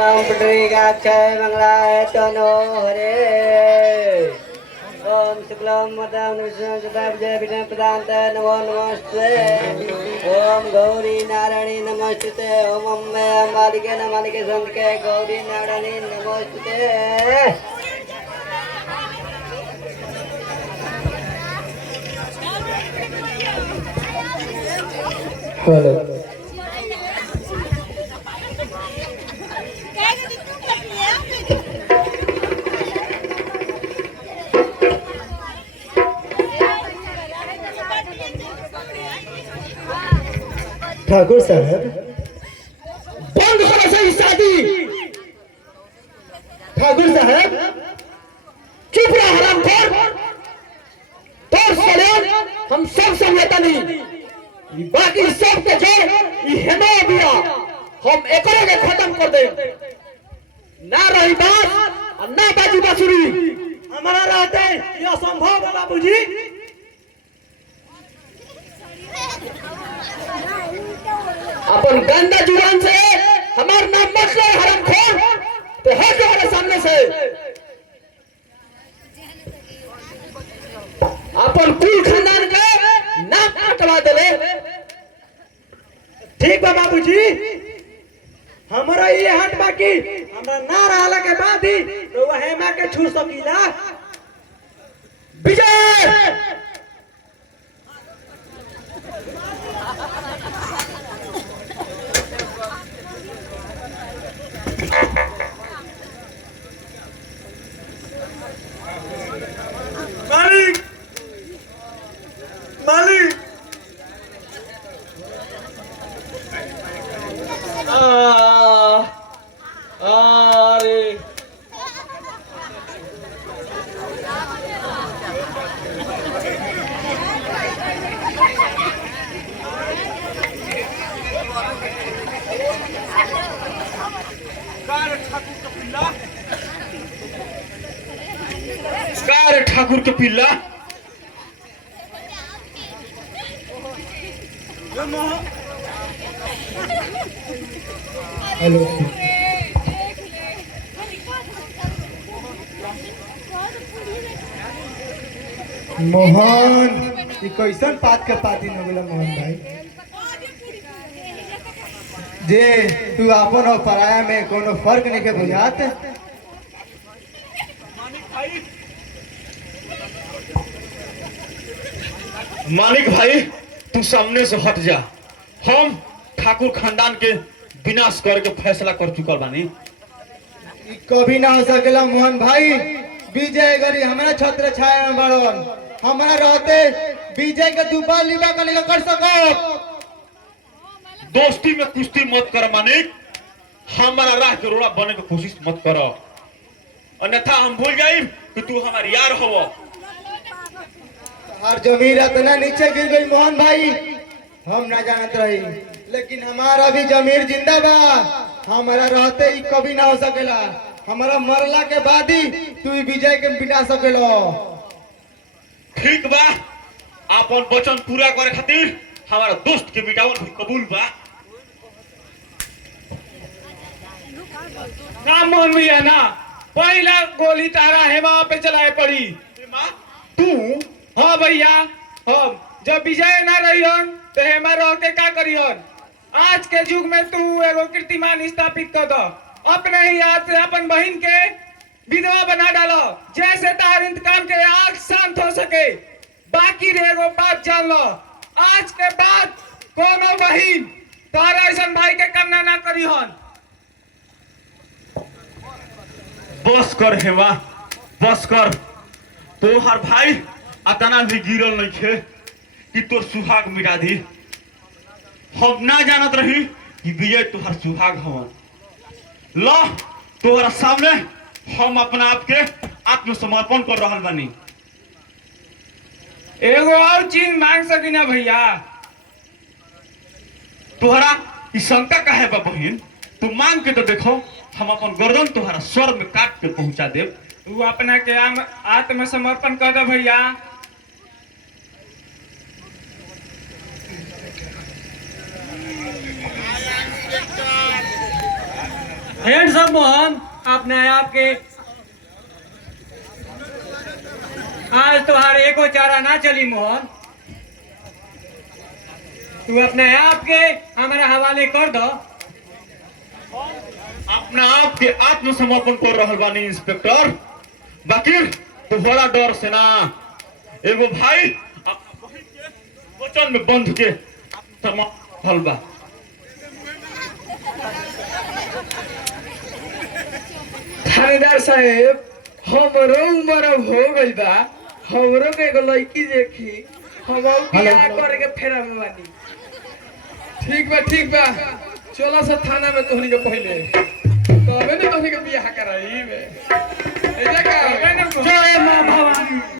पुंडरीकाक्षाय मंगलाय तनो हरे। ओम शुक्लम वरदं विष्णुं शताब्दे विघ्न प्रदान्ते नमो नमस्ते। ओम गौरी नारायणी नमस्ते। ओम अम्बे अम्बालिके नमालिके संतके गौरी नारायणी नमस्ते। हेलो ठाकुर साहब, बंद करो सही शादी। ठाकुर साहब चुप रहो हरामखोर। तोर सड़े हम सब समझता नहीं। बाकी सब के जोड़ ये हेमा बिया हम एकरे के खत्म कर दे। ना रही बात और ना बाजी बासुरी। हमारा रहते ये असंभव है बाबूजी। अपन गंदा जुबान से हमार नाम मत ले हरामखोर। तो हट जाओ हमारे सामने से। अपन कुल खानदान के नाम कटवा दे। ठीक बा बाबूजी, हमारा ये हट बाकी हमरा ना रहला के बाद ही तो वह हेमा के छू सकीला। विजय मालिक मालिक अरे ठाकुर के पिल्ला हेलो मोहन, ये कैसन बात के पाती न गेला मोहन भाई। जे तू अपन और पराया में कोनो फर्क नहीं के बुझात। मालिक भाई तू सामने से हट जा। हम ठाकुर खानदान के विनाश करके फैसला कर चुकल बानी। ई कभी ना हो सकेला मोहन भाई। विजय गरी हमारा छत्र छाया में बड़न, हमारा रहते विजय के दुबा लिबा का नहीं कर सको। दोस्ती में कुश्ती मत कर मानिक। हमारा राह के रोड़ा बने की कोशिश मत करो, अन्यथा हम भूल जाए कि तू हमारी यार हो। हर जमीन इतना नीचे गिर गई मोहन भाई, हम ना जानत रही। लेकिन हमारा भी जमीर जिंदा बा। हमारा रहते ही कभी ना हो सकेला। हमारा मरला के बाद ही तू ई विजय के बिना सकेलो। ठीक बा, अपन वचन पूरा करे खातिर हमारा दोस्त के बिटावल भी कबूल बा। ना मन भी है ना, पहला गोली तारा हेमा पे चलाए पड़ी। तू हाँ भैया, हम जब विजय ना रही हन तो हेमा रह के का करी हन। आज के युग में तू एगो कीर्तिमान स्थापित कर दो। अपने ही हाथ से अपन बहन के विधवा बना डालो, जैसे तार इंतकाम के आग शांत हो सके। बाकी रे एगो बात जान लो, आज के बाद कोनो बहन तारा ऐसा भाई के करना ना करी हन। बस कर हेमा, बस कर। तो हर भाई अतना भी गिरल नहीं थे कि तोर सुहाग मिटा दी। हम ना जानत रही कि विजय तुहार सुहाग हवन। लो तोहरा सामने हम अपना आप के आत्मसमर्पण कर रहल बानी। एगो और चीज मांग सकी ना भैया। तोहरा इस शंका काहे बा बहिन? तू मांग के तो देखो, हम अपन गर्दन तोहरा स्वर में काट के पहुंचा देव। तू अपना के आत्मसमर्पण कर दे भैया। हैंडसम मोहन, अपने आप के आज तुम्हारे एको चारा ना चली मोहन। तू अपने आप के हमारे हवाले कर दो। अपना आप के आत्मसमर्पण कर रहल बानी इंस्पेक्टर, बाकी तुम्हारा डर से ना एगो भाई अपना बहन के वचन में बंध के समर्पण बा। थानेदार साहेब, हमरो उम्र अब हो गई बा, हमरो के एगो लड़की देखी, हम बियाह करे के फेरा में बानी। ठीक बा, चलो से थाना में तोहनी के पहले, तबे ने तोहनी के बियाह कराई में। ए जा का? जय मां भवानी।